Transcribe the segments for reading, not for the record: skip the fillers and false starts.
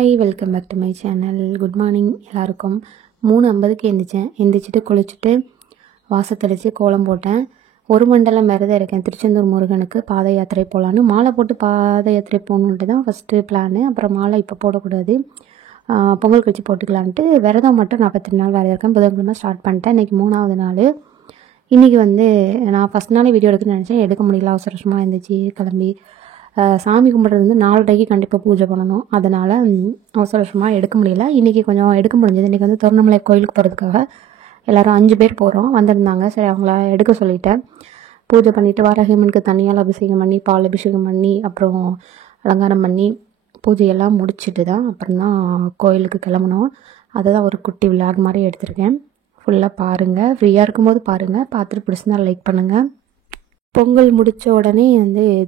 Hi welcome back to my channel. Good morning எல்லாருக்கும். 3:50க்கு எந்திரிச்சிட்டு குளிச்சுட்டு வாசத்தடிச்சு கோலம் போட்டேன். ஒரு மண்டலம் விரதம் இருக்கேன். திருச்செந்தூர் முருகனுக்கு பாத யாத்திரை போகலான்னு. மாலை போட்டு பாத யாத்திரை போகணுன்ட்டு தான் ஃபஸ்ட்டு பிளானு. அப்புறம் மாலை இப்போ போடக்கூடாது, பொங்கல் கழிச்சு போட்டுக்கலான்ட்டு விரதம் மட்டும் 42 நாள் விரதம் இருக்கேன். புதன்கிழமை ஸ்டார்ட் பண்ணிட்டேன். இன்றைக்கி 3ஆவது நாள். இன்றைக்கி நான் ஃபஸ்ட் நாளே வீடியோ எடுக்கணும்னு நினச்சேன், எடுக்க முடியல. அவசரமாக இருந்துச்சு கிளம்பி. சாமி கும்பிட்றது 4:30க்கு கண்டிப்பாக பூஜை பண்ணணும். அதனால் அவசரமாக எடுக்க முடியல. இன்றைக்கி கொஞ்சம் எடுக்க முடிஞ்சது. இன்றைக்கி திருவண்ணாமலை கோயிலுக்கு போகிறதுக்காக எல்லோரும் 5 பேர் போகிறோம் வந்திருந்தாங்க. சரி, அவங்கள எடுக்க சொல்லிட்டேன். பூஜை பண்ணிவிட்டு வாராகியம்மனுக்கு தண்ணியால் அபிஷேகம் பண்ணி, பால் அபிஷேகம் பண்ணி, அப்புறம் அலங்காரம் பண்ணி பூஜையெல்லாம் முடிச்சுட்டு தான் அப்புறம் தான் கோயிலுக்கு கிளம்பணும். அதை தான் ஒரு குட்டி விளாக் மாதிரி எடுத்திருக்கேன். ஃபுல்லாக பாருங்கள், ஃப்ரீயாக இருக்கும்போது பாருங்கள். பார்த்துட்டு பிடிச்சிருந்தா லைக் பண்ணுங்கள். பொங்கல் முடித்த உடனே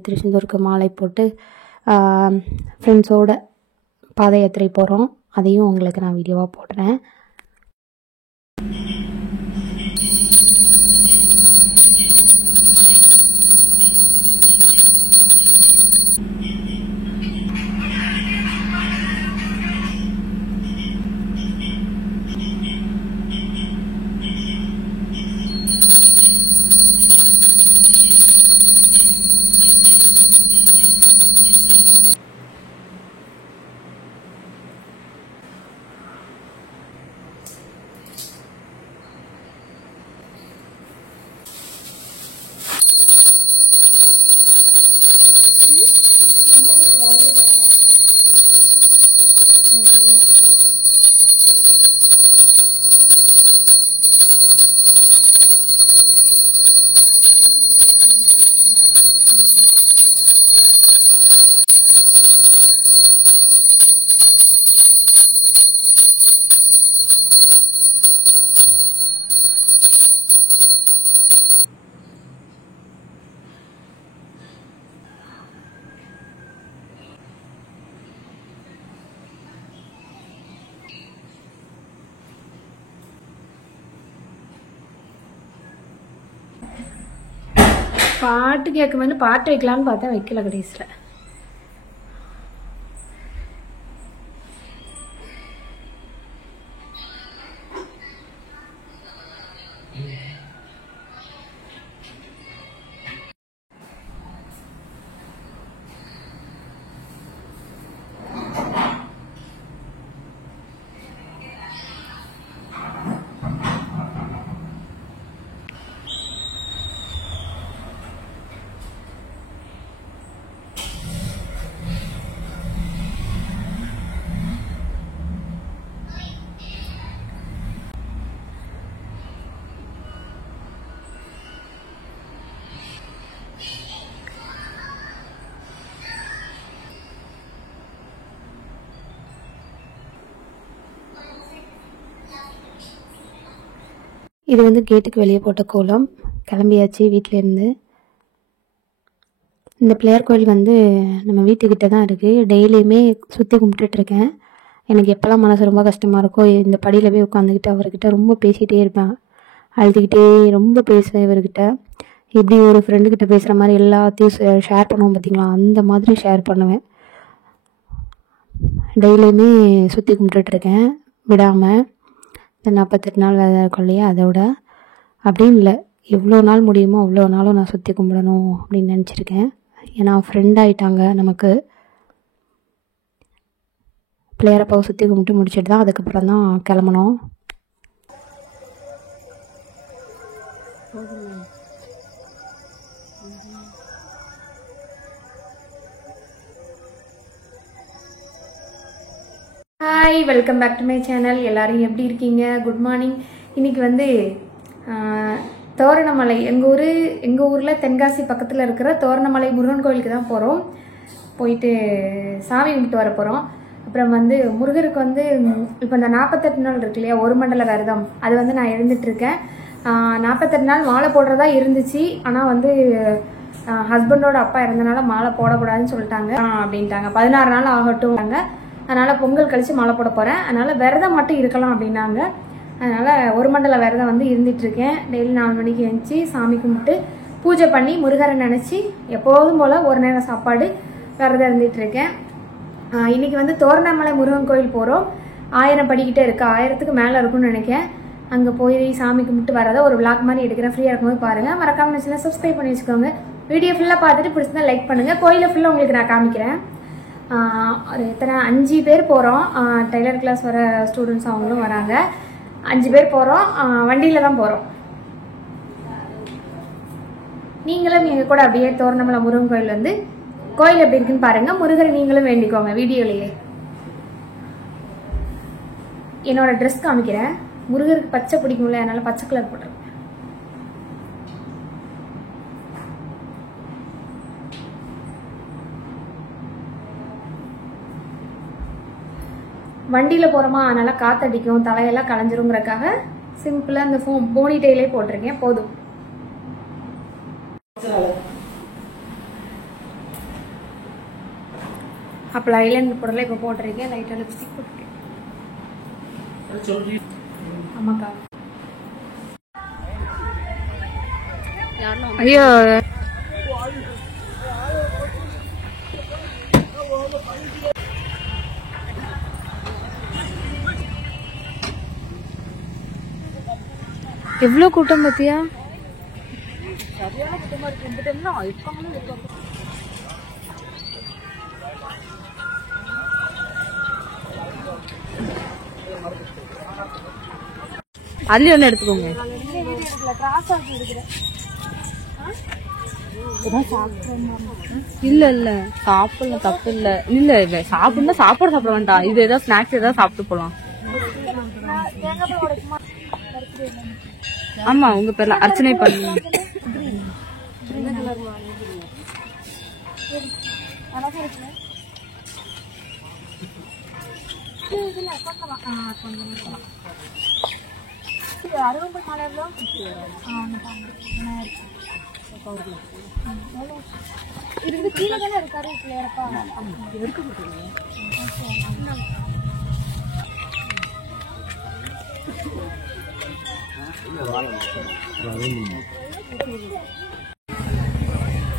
திருச்செந்தூருக்கு மாலை போட்டு ஃப்ரெண்ட்ஸோடு பாத யாத்திரை போகிறோம். அதையும் உங்களுக்கு நான் வீடியோவாக போடுறேன். பாட்டு கேட்கும்போது பாட்டு வைக்கலான்னு பார்த்தா வைக்கல கடைசியில். இது கேட்டுக்கு வெளியே போட்ட கோலம். கிளம்பியாச்சு வீட்டிலேருந்து. இந்த பிள்ளையார் கோயில் நம்ம வீட்டுக்கிட்ட தான் இருக்குது. டெய்லியுமே சுற்றி கும்பிட்டுட்ருக்கேன். எனக்கு எப்போல்லாம் மனசு ரொம்ப கஷ்டமாக இருக்கோ, இந்த படியில் போய் உட்காந்துக்கிட்டு அவர்கிட்ட ரொம்ப பேசிகிட்டே இருப்பேன். அழுதுகிட்டே ரொம்ப பேசுவேன் இவர்கிட்ட. எப்படி ஒரு ஃப்ரெண்டுக்கிட்ட பேசுகிற மாதிரி எல்லாத்தையும் ஷேர் பண்ணுவோம் பார்த்திங்களா, அந்த மாதிரி ஷேர் பண்ணுவேன். டெய்லியுமே சுற்றி கும்பிட்டுட்ருக்கேன் விடாமல். இந்த 48 நாள் வேலை இருக்கும் இல்லையா, அதோட அப்படின்னு இல்லை, எவ்வளோ நாள் முடியுமோ அவ்வளோ நாளும் நான் சுற்றி கும்பிடணும் அப்படின்னு நினச்சிருக்கேன். ஏன்னா ஃப்ரெண்ட் ஆகிட்டாங்க நமக்கு. பிள்ளையாரப்பாவை சுற்றி கும்பிட்டு முடிச்சுட்டு தான் அதுக்கப்புறம் தான் கிளம்பணும். Hi welcome back to my channel. எல்லோரும் எப்படி இருக்கீங்க? Good morning. இன்றைக்கி தோரணமலை, எங்கள் ஊரில் தென்காசி பக்கத்தில் இருக்கிற தோரணமலை முருகன் கோயிலுக்கு தான் போகிறோம். போயிட்டு சாமி கும்பிட்டு வர போகிறோம். அப்புறம் முருகருக்கு இப்போ இந்த 48 நாள் இருக்கு இல்லையா, ஒரு மண்டல விரதம், அது நான் எழுந்துட்டுருக்கேன். 48 நாள் மாலை போடுறதா இருந்துச்சு. ஆனால் ஹஸ்பண்டோட அப்பா இறந்தனால மாலை போடக்கூடாதுன்னு சொல்லிட்டாங்க அப்படின்ட்டாங்க. 16 நாள் ஆகட்டும். அதனால் பொங்கல் கழித்து மாலை போட போகிறேன். அதனால் விரதம் மட்டும் இருக்கலாம் அப்படின்னாங்க. அதனால் ஒரு மண்டல விரதம் இருந்துகிட்ருக்கேன். டெய்லி 4 மணிக்கு எழுந்துச்சி சாமி கும்பிட்டு பூஜை பண்ணி முருகரை நினச்சி எப்போதும் போல் ஒரு நேரம் சாப்பாடு விரதம் இருந்துகிட்ருக்கேன். இன்னைக்கு வந்து தோரணமலை முருகன் கோயில் போகிறோம். 1000 படிக்கிட்டே இருக்குது, 1000க்கு மேலே இருக்கும்னு நினைக்கிறேன். அங்கே போய் சாமி கும்பிட்டு வரதை ஒரு விளாக் மாதிரி எடுக்கிறேன். ஃப்ரீயாக இருக்கும்போது பாருங்கள். மறக்காம சேனலை சப்ஸ்கிரைப் பண்ணி வச்சுக்கோங்க. வீடியோ ஃபுல்லாக பார்த்துட்டு பிடிச்சிருந்தா லைக் பண்ணுங்கள். கோயிலை ஃபுல்லாக உங்களுக்கு நான் காமிக்கிறேன். ஒரு எத்தனை 5 பேர் போகிறோம். டெய்லர் கிளாஸ் வர ஸ்டூடெண்ட்ஸ் அவங்களும் வராங்க. 5 பேர் போகிறோம். வண்டியில் தான் போகிறோம். நீங்களும் எங்கள் கூட அப்படியே தோரணமலை முருகன் கோயில் வந்து கோயில் எப்படி இருக்குன்னு பாருங்கள். முருகரை நீங்களும் வேண்டிக்கோங்க. வீடியோலையே என்னோட ட்ரெஸ் காமிக்கிறேன். முருகருக்கு பச்சை பிடிக்கும்ல, அதனால பச்சை கலர் போட்டுருக்கேன். வண்டியில் போகிறோமா, அதனால காற்றடிக்கும், தலையெல்லாம் களைஞ்சிருங்கிறக்காக சிம்பிளாக இந்த போனி டெயிலே போட்டிருக்கேன். போதும். அப்போ ஐலைனர் போடல, இப்போ போட்டிருக்கேன். லைட்டாக லிப்ஸ்டிக் போட்டிருக்கேன். ஆமாக்கா. ஐயோ எவ்வளோ கூட்டம் பத்தியா? அதுல ஒண்ணு எடுத்துக்கோங்க. இல்ல இல்ல சாப்பிடல, தப்பு இல்ல. இல்ல சாப்பிடணும், சாப்பாடு சாப்பிட வேண்டாம். இது ஏதாவது ஸ்நாக்ஸ் ஏதாவது சாப்பிட்டு போலாம். ஆமா, உங்க பேர்ல அர்ச்சனை பண்ணுங்க.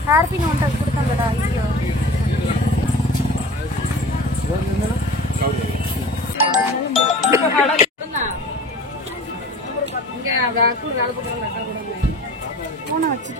ஹேர்பின் ஒன்றை கொடுத்தாங்கடா. ஐயோ போன வச்சு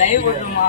லைவ் போடுமா?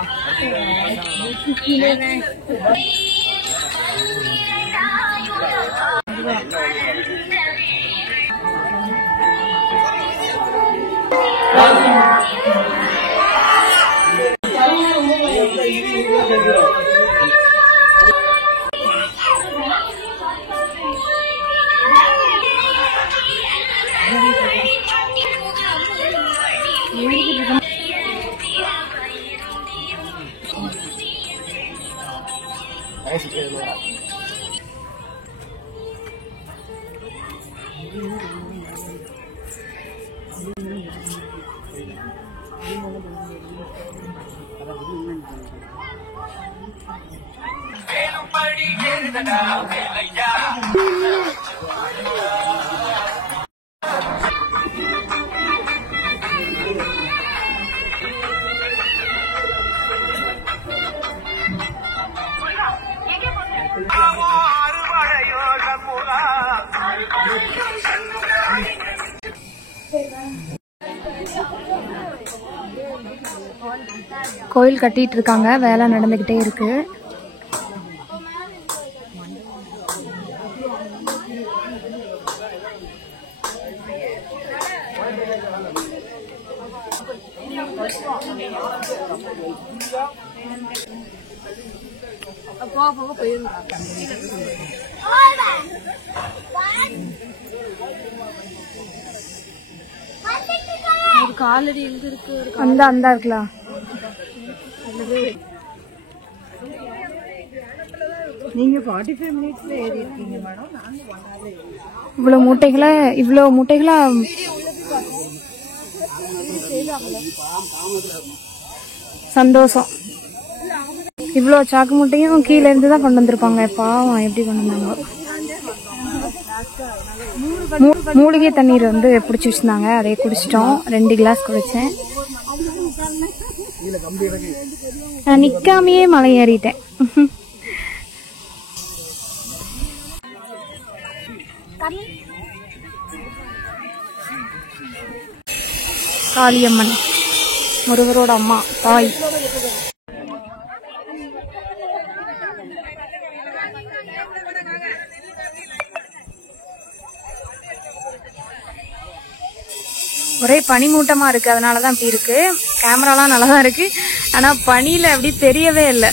கோயில் கட்டிட்டு இருக்காங்க, வேலை நடந்துகிட்டே இருக்கு. காலடி எங்க இருக்கு? அந்த இருக்கலாம். நீங்க 45 மினிட்ஸ்ல ஏறி இருக்கீங்க மேடம். இவ்வளவு மூட்டைகளா சந்தோஷம். இவ்வளவு சாக்கு மூட்டையும் கீழே இருந்து தான் கொண்டு வந்திருப்பாங்க. பாவம், எப்படி கொண்டு வந்தாங்க. மூலிகை தண்ணீர் வந்து பிடிச்சி வச்சிருந்தாங்க, அதை குடிச்சிட்டோம். 2 கிளாஸ் குடிச்சேன். நான் நிக்காமையே மலை ஏறிட்டேன். காளியம்மன், முருகரோட அம்மா, தாய். ஒரே பனிமூட்டமா இருக்கு, அதனாலதான் இப்படி இருக்கு. கேமராலாம் நல்லாதான் இருக்கு, ஆனா பனியில அப்படி தெரியவே இல்லை.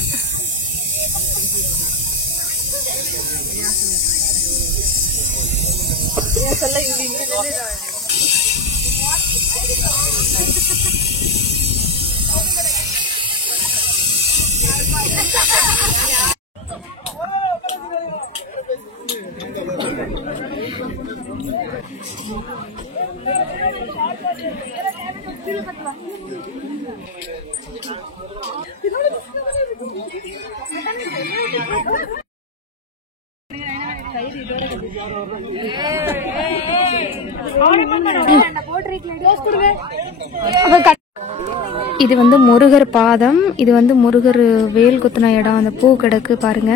இது வந்து முருகர் பாதம். இது வந்து முருகர் வேல் குத்துன இடம். அந்த பூ கிடக்கு பாருங்க.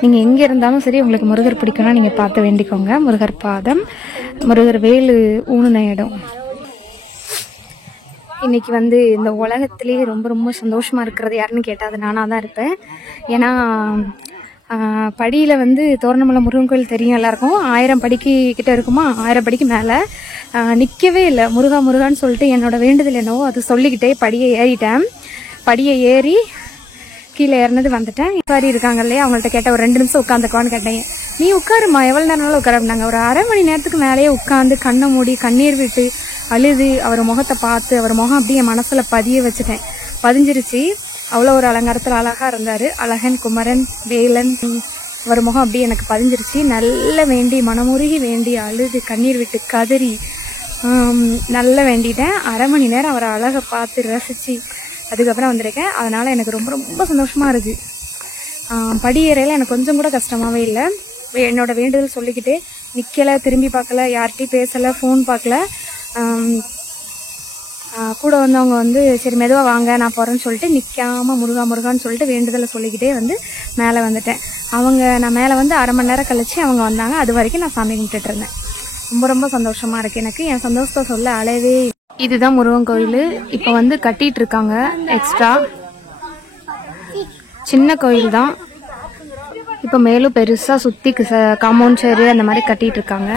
நீங்க எங்க இருந்தாலும் சரி, உங்களுக்கு முருகர் பிடிக்கும்னா நீங்க பார்த்து வேண்டிக்கோங்க. முருகர் பாதம், முருகர் வேல் ஊனுன இடம். இன்னைக்கு வந்து இந்த உலகத்திலேயே ரொம்ப ரொம்ப சந்தோஷமா இருக்கிறது யாருன்னு கேட்டால் அது நானாக தான் இருப்பேன். ஏன்னா படியில் வந்து தோரணமலை முருகன் கோயில் தெரியும் எல்லாருக்கும். 1000 படிக்கு கிட்ட இருக்குமா, 1000 படிக்கு மேலே நிற்கவே இல்லை. முருகா முருகான்னு சொல்லிட்டு என்னோட வேண்டுதல் என்னவோ அது சொல்லிக்கிட்டே படியை ஏறிட்டேன். படியை ஏறி கீழே ஏறினது வந்துட்டேன். உட்காரி இருக்காங்க இல்லையா, அவங்கள்ட்ட கேட்டேன், ஒரு 2 நிமிஷம் உட்காந்துக்குவான்னு கேட்டேன். நீ உட்காருமா, எவ்வளோ நேரம்னாலும் உட்கார அப்படின்னாங்க. ஒரு அரை மணி நேரத்துக்கு மேலேயே உட்காந்து கண்ணை மூடி கண்ணீர் விட்டு அழுது அவர் முகத்தை பார்த்து அவர் முகம் அப்படியே என் மனசில் பதிய வச்சுட்டேன். பதிஞ்சிருச்சு. அவ்வளோ ஒரு அலங்காரத்தில் அழகாக இருந்தார். அழகன், குமரன், வேலன் அவர் முகம் அப்படியே எனக்கு பதிஞ்சிருச்சு. நல்ல வேண்டி மனமுருகி வேண்டி அழுது கண்ணீர் விட்டு கதறி நல்லா வேண்டிட்டேன். அரை மணி நேரம் அவரை அழகை பார்த்து ரசித்து அதுக்கப்புறம் வந்திருக்கேன். அதனால் எனக்கு ரொம்ப ரொம்ப சந்தோஷமாக இருக்குது. படியேறையில் எனக்கு கொஞ்சம் கூட கஷ்டமாகவே இல்லை. என்னோட வேண்டுதல் சொல்லிக்கிட்டே நிற்கலை, திரும்பி பார்க்கல, யார்கிட்டையும் பேசலை, ஃபோன் பார்க்கல. கூட வந்தவங்க வந்து சரி மெதுவாக வாங்க நான் போகிறேன்னு சொல்லிட்டு நிற்காமல் முருகா முருகான்னு சொல்லிட்டு வேண்டுதலை சொல்லிக்கிட்டே வந்து மேலே வந்துட்டேன். நான் மேலே வந்து அரை மணி நேரம் கழிச்சு அவங்க வந்தாங்க. அது வரைக்கும் நான் சாமி கும்பிட்டுட்டு இருந்தேன். ரொம்ப ரொம்ப சந்தோஷமாக இருக்குது எனக்கு. என் சந்தோஷத்தை சொல்ல அளவே. இதுதான் முருகன் கோயில். இப்போ வந்து கட்டிகிட்டு இருக்காங்க. எக்ஸ்ட்ரா சின்ன கோயில் தான். இப்போ மேலும் பெருசாக சுற்றி காம்பவுண்ட் சேரு அந்த மாதிரி கட்டிகிட்டு இருக்காங்க.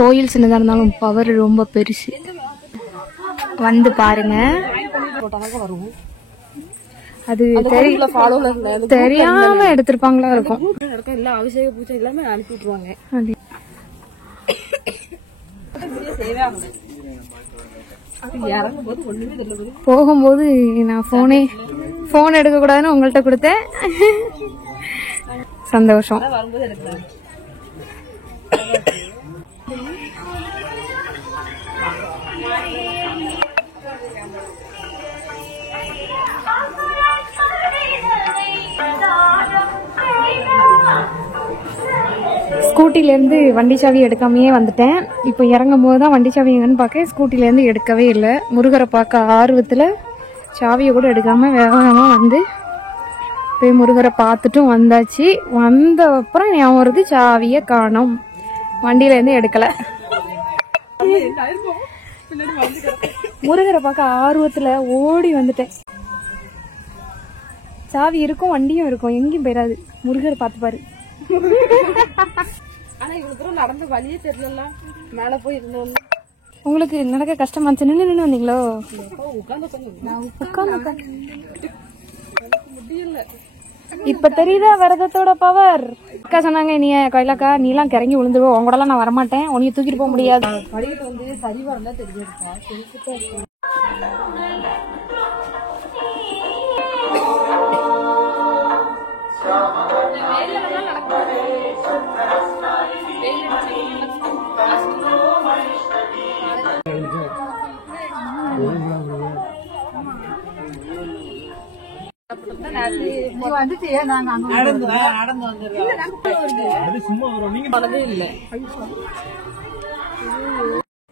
கோயில் சின்னதாக இருந்தாலும் பவர் ரொம்ப பெருசு. வந்து பாருங்க. அது தெரியாம எடுத்திருப்பாங்களா இருக்கும். எல்லா அபிஷேக பூஜை எல்லாமே அனுப்பி விட்டுருவாங்க. போகும்போது நான் போன் எடுக்க கூடாதுன்னு உங்கள்கிட்ட கொடுத்தேன். சந்தோஷம். ஸ்கூட்டிலேருந்து வண்டி சாவி எடுக்காமையே வந்துட்டேன். இப்போ இறங்கும் போது தான் வண்டி சாவி எங்கன்னு பார்க்க ஸ்கூட்டிலேருந்து எடுக்கவே இல்லை. முருகரை பார்க்க ஆர்வத்தில் சாவியை கூட எடுக்காமல் வேகமாக வந்து போய் முருகரை பார்த்துட்டும் வந்தாச்சு. வந்த அப்புறம் என் வருது சாவியை காணோம். வண்டியிலேருந்து எடுக்கலை. முருகரை பார்க்க ஆர்வத்தில் ஓடி வந்துட்டேன். சாவி இருக்கும், வண்டியும் இருக்கும், எங்கேயும் போயிடாது. முருகரை பார்த்துப்பாரு. ஆனா இவ்வளவு தூரம் நடந்த வழியே தெரியல. மேல போய் இருந்தோம். உங்களுக்கு நடக்க கஷ்டமா இருந்துச்சு? நின்று வந்தீங்களோ? முடியல. இப்ப தெரியுதா விரதத்தோட பவர்? அக்கா சொன்னாங்க, நீ கையிலக்கா நீ எல்லாம் கிறங்கி விழுந்துருவோம், உங்க கூட நான் வரமாட்டேன், உன்னைய தூக்கிட்டு போக முடியாது. படிக்கிட்டு வந்து சரிவா இருந்தா தெரிஞ்சிருக்கா.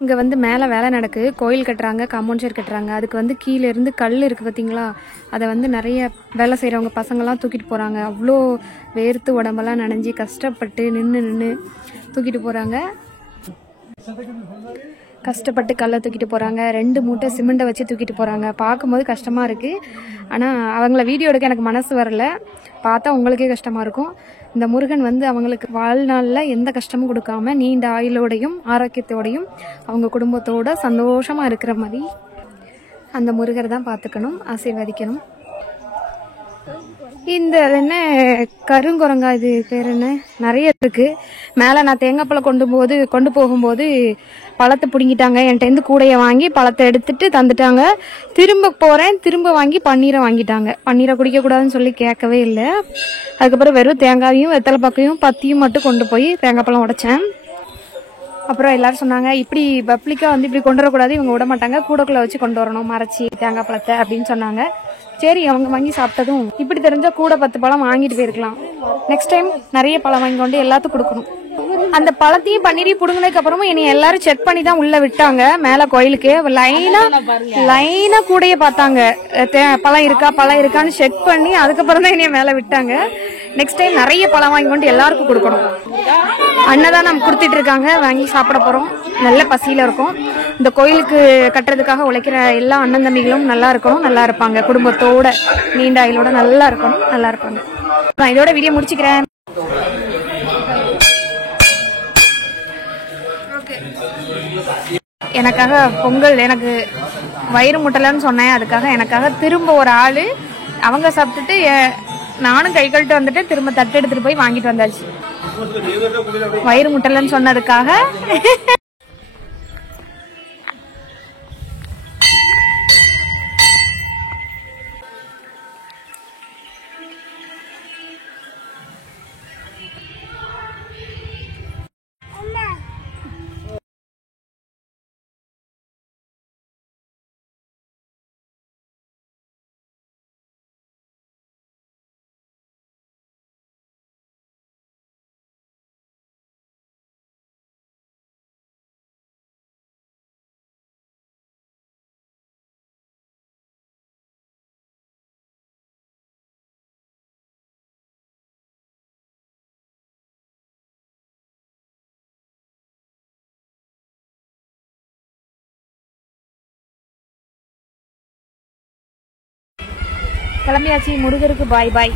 இங்க வந்து மேல வேலை நடக்கு. கோயில் கட்டுறாங்க, காம்பவுண்ட் சேர் கட்டுறாங்க. அதுக்கு வந்து கீழே இருந்து கல் இருக்கு பாத்தீங்களா, அதை வந்து நிறைய வேலை செய்யறவங்க பசங்கெல்லாம் தூக்கிட்டு போறாங்க. அவ்வளோ வேர்த்து உடம்பெல்லாம் நனைஞ்சி கஷ்டப்பட்டு நின்று தூக்கிட்டு போறாங்க. கஷ்டப்பட்டு கல்லை தூக்கிட்டு போகிறாங்க. 2 மூட்டை சிமெண்ட்டை வச்சு தூக்கிட்டு போகிறாங்க. பார்க்கும்போது கஷ்டமாக இருக்குது. ஆனால் அவங்கள வீடியோ எடுக்க எனக்கு மனசு வரல. பார்த்தா உங்களுக்கே கஷ்டமாக இருக்கும். இந்த முருகன் வந்து அவங்களுக்கு வாழ்நாளில் எந்த கஷ்டமும் கொடுக்காம நீண்ட ஆயுளோடையும் ஆரோக்கியத்தோடையும் அவங்க குடும்பத்தோட சந்தோஷமாக இருக்கிற மாதிரி அந்த முருகரை தான் பார்த்துக்கணும், ஆசீர்வதிக்கணும். இந்த என்ன கருங்குரங்கா, இது பேர் என்ன, நிறைய இருக்கு. மேலே நான் தேங்காய் பழம் கொண்டு போகும்போது பழத்தை பிடுங்கிட்டாங்க. என்கிட்ட கூடையை வாங்கி பழத்தை எடுத்துட்டு தந்துட்டாங்க. திரும்ப போறேன், திரும்ப வாங்கி பன்னீரை வாங்கிட்டாங்க. பன்னீரை குடிக்கக்கூடாதுன்னு சொல்லி கேட்கவே இல்லை. அதுக்கப்புறம் வெறும் தேங்காயும் வெத்தலை பாக்கையும் பத்தியும் மட்டும் கொண்டு போய் தேங்காய் பழம் உடைச்சேன். அப்புறம் எல்லாரும் சொன்னாங்க, இப்படி பப்ளிக்காக வந்து இப்படி கொண்டு வரக்கூடாது, இவங்க விட மாட்டாங்க, கூடக்குள்ள வச்சு கொண்டு வரணும் மறைச்சி தேங்காய் பழத்தை அப்படின்னு சொன்னாங்க. சரி, அவங்க வாங்கி சாப்பிட்டதும் இப்படி தெரிஞ்சா கூட 10 பழம் வாங்கிட்டு போயிருக்கலாம். நெக்ஸ்ட் டைம் நிறைய பழம் வாங்கி கொண்டு எல்லாத்துக்கும் கொடுக்கணும். அந்த பழத்தையும் பன்னீரையும் புடுங்கினதுக்கு அப்புறமும் என்னை எல்லாரும் செக் பண்ணி தான் உள்ள விட்டாங்க. மேல கோயிலுக்கு லைனா கூடையே பார்த்தாங்க, பழம் இருக்கான்னு செக் பண்ணி அதுக்கப்புறம் தான் என்னைய மேல விட்டாங்க. நெக்ஸ்ட் டைம் நிறைய பழம் வாங்கி கொண்டு எல்லாருக்கும் கொடுக்கணும். அன்னதானம் கொடுத்துட்டு இருக்காங்க, வாங்கி சாப்பிட போறோம். நல்ல பசியில இருக்கும். இந்த கோயிலுக்கு கட்டுறதுக்காக உழைக்கிற எல்லா அண்ணன் தம்பிகளும் நல்லா இருக்கணும், நல்லா இருப்பாங்க, குடும்பத்தோட நீண்ட ஆயுளோட நல்லா இருக்கணும், நல்லா இருப்பாங்க. நான் இதோட வீடியோ முடிச்சுக்கிறேன். எனக்காக பொங்கல், எனக்கு வயிறு முட்டலன்னு சொன்னேன், அதுக்காக எனக்காக திரும்ப ஒரு ஆளு அவங்க சாப்பிட்டுட்டு நானும் கை கழுட்டு வந்துட்டு திரும்ப தட்டு எடுத்துட்டு போய் வாங்கிட்டு வந்தாச்சு. வயிறு முட்டலன்னு சொன்னதுக்காக. கிளம்பியாச்சு. முருகருக்கு பாய் பாய்.